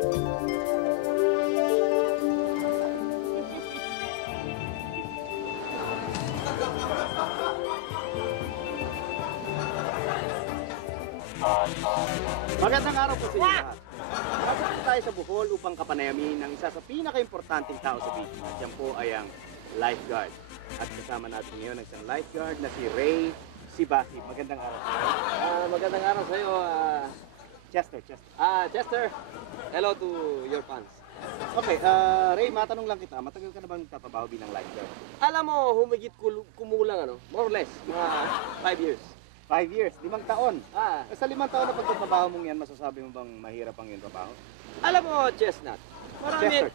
Magandang araw po sa inyo lahat. Pasok tayo sa Bohol upang kapanayamin ng isa sa pinaka-importanting tao sa beach. At yan po ay ang lifeguard. At kasama natin ngayon ang isang lifeguard na si Ray Sibaki. Magandang araw. Magandang araw sa iyo, Chester. Chester. Hello to your fans. Okay, Ray, matanong lang kita. Matagal ka na bang nagtatrabaho bilang lifeguard? Alam mo, humigit kumulang, more or less, mga 5 years. 5 years, 5 taon. Ah, Sa 5 taon na pagtatrabaho mong yan, masasabi mo bang mahirap ang iyong trabaho? alam mo, Chestnut. Chester.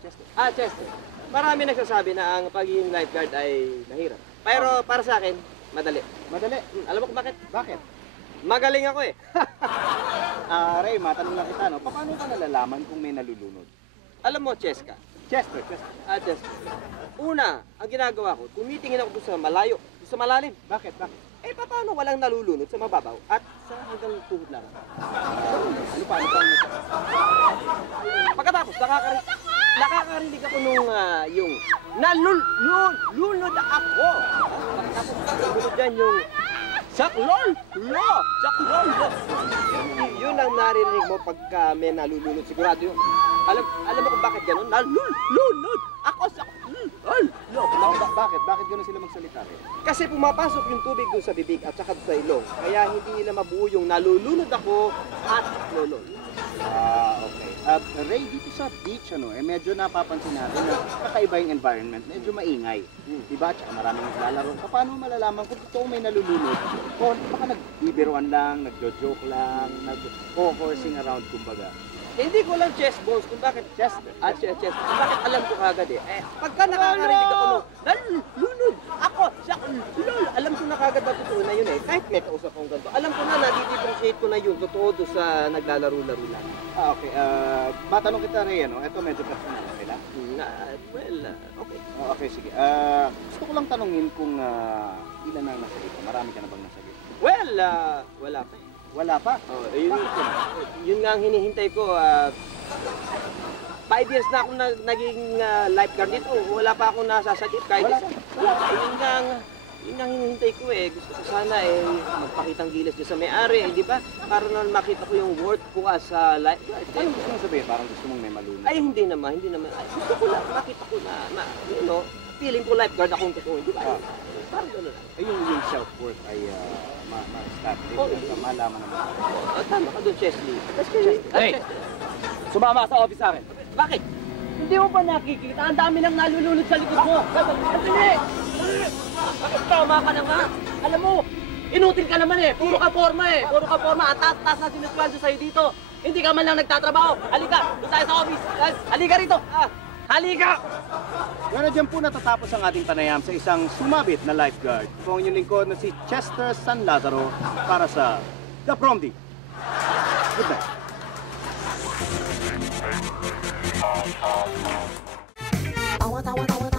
Chester. Marami nagsasabi na ang pagiging lifeguard ay mahirap. Pero para sa akin, madali. Madali. Alam mo kung bakit? Bakit? Magaling ako eh. Ray, matanong lang kita, no? Paano ka nalalaman kung may nalulunod? Alam mo, Cheska. Chester. Chester. Una, ang ginagawa ko, tumitingin ako doon sa malayo, doon sa malalim. Bakit? Eh, paano walang nalulunod sa mababaw at sa hanggang tuhod lang? Ano pa? Pagkatapos, nakakarinig ako nung yung nalulunod ako. Pagkatapos, dyan yung saklol. Yun ang naririnig mo pagka may nalulunod. Sigurado yun. Alam mo kung bakit gano'n? Nalulunod ako sa... Bakit? Bakit gano'n sila magsalita rin? Kasi pumapasok yung tubig doon sa bibig at saka sa ilong. Kaya hindi nila mabuo yung nalulunod ako at lolo. Okay. Ray, dito sa beach, medyo napapansin natin na kakaiba yung environment. Medyo maingay. Diba? Tsaka maraming naglalaro. Paano malalaman kung totoo may nalulunod? O baka nagbibiruan lang, nagjo-joke lang, nag-horsing around, kumbaga. Hindi ko lang chest bones kung bakit Chest. Kung bakit alam ko kagad eh. Pagka nakakarinig ako no, nalulunod ako sa lol. Alam ko na kagad na totoo na yun eh. Kahit may kausap akong ganito. Alam ko na, nadi-differentiate ko na yun. Totoo doon sa naglalaro-laro lang. Okay. Matanong kita, Ray, Ito medyo personal. Okay lang? Okay. Okay, sige. Gusto ko lang tanungin kung ilan na nasa dito. Marami ka na bang nasa dito? Wala pa eh. Wala pa? Yun nga ang hinihintay ko. 5 years na ako naging lifeguard dito. Wala pa akong nasasakit kahit isa. Yun nga ang hinihintay ko eh. Gusto ko sana magpakitang gilas dyan sa may-ari, di ba? Para na makita ko yung worth ko as lifeguard. Ano gusto mong sabihin? Parang gusto mong may malunod? Ay, hindi naman. Ay, gusto ko lang makita ko na feeling ko lifeguard akong totoo. Di ba? Parang gano'n lang. Yung self-worth ay ma-establish at malaman naman. Tama ka doon, Chesley. Hey! Sumama sa office sa akin. Bakit? Hindi mo ba nakikita? Ang dami nang nalulunod sa likod mo. Dali! Tama ka na nga. Alam mo, inutil ka naman eh. Puro ka forma eh. Ang taas na sinusweldo sa'yo dito. Hindi ka man lang nagtatrabaho. Halika, doon tayo sa office. Halika rito. Halika! Pero dyan po natatapos ang ating panayam sa isang sumabit na lifeguard. Kung inyong lingkod na si Chester San Lazaro para sa The Promdi. Good night. Awat, awat, awat.